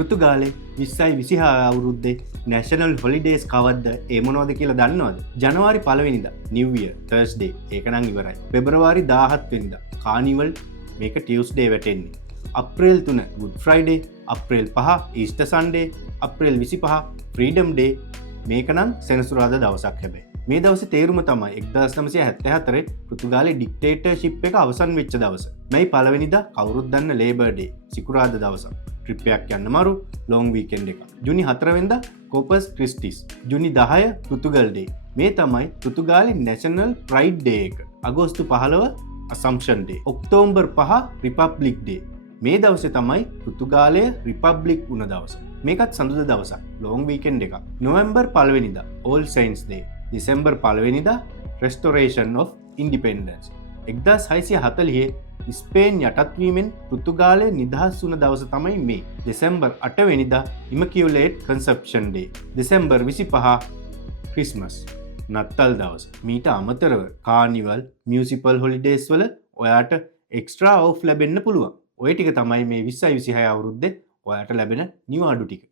පෘතුගාලේ 2026 අවුරුද්දේ national holidays කවද්ද ඒ මොනවද කියලා දන්නවද? ජනවාරි 1 වෙනිදා නිව් ඉයර් තර්ස්ඩේ ඒක නම් ඉවරයි. පෙබරවාරි 17 වෙනිදා කානිවල් මේක ටියුස්ඩේ වැටෙන්නේ. අප්‍රේල් 3 ගුඩ් ෆ්‍රයිඩේ, අප්‍රේල් 5 ඊස්ටර් සන්ඩේ, අප්‍රේල් 25 ෆ්‍රීඩම් ඩේ මේක නම් සෙනසුරාදා දවසක් හැබැයි. මේ දවසේ තේරුම තමයි 1974 පෘතුගාලේ ඩික්ටේටර්ෂිප් එක අවසන් වෙච්ච දවස. මැයි 1 වෙනිදා කවුරුත් දන්න ලේබර් ඩේ සිකුරාදා දවසක්. ට්‍රිප් එකක් යන්න මරු ලොං වීකෙන්ඩ් එක. ජුනි 4 වෙනිදා කොපස් ක්‍රිස්ටිස්. ජුනි 10 පෘතුගල් ඩේ. මේ තමයි පෘතුගාලේ නැෂනල් ප්‍රයිඩ් ඩේ එක. අගෝස්තු 15 අසම්ප්ෂන් ඩේ. October 5 republic day. මේ දවසේ තමයි පෘතුගාලය රිපබ්ලික් වුණ දවස. මේකත් සඳුදා දවසක් ලොං වීකෙන්ඩ් එකක්. නොවැම්බර් 1 වෙනිදා ඕල් සයින්ස් ඩේ. දෙසැම්බර් 1 වෙනිදා රෙස්ටොරේෂන් ඔෆ් ඉන්ඩිපෙන්ඩන්ස්. 1640 ස්පේන් යටත්වීමෙන් පෘතුගාලය නිදහස් වුණ දවස තමයි මේ. දෙසැම්බර් 8 වෙනිදා ඉමකියුලේට් කන්සෙප්ෂන් ඩේ. දෙසැම්බර් 25 ක්‍රිස්මස් නත්තල් දවස. මීට අමතරව කානිවල් මියුසිපල් හොලිඩේස් වල ඔයාට එක්ස්ට්‍රා ඔෆ් ලැබෙන්න පුළුවන්. ඔය ටික තමයි මේ 2026 අවුරුද්දේ ඔයාට ලැබෙන නිවාඩු ටික.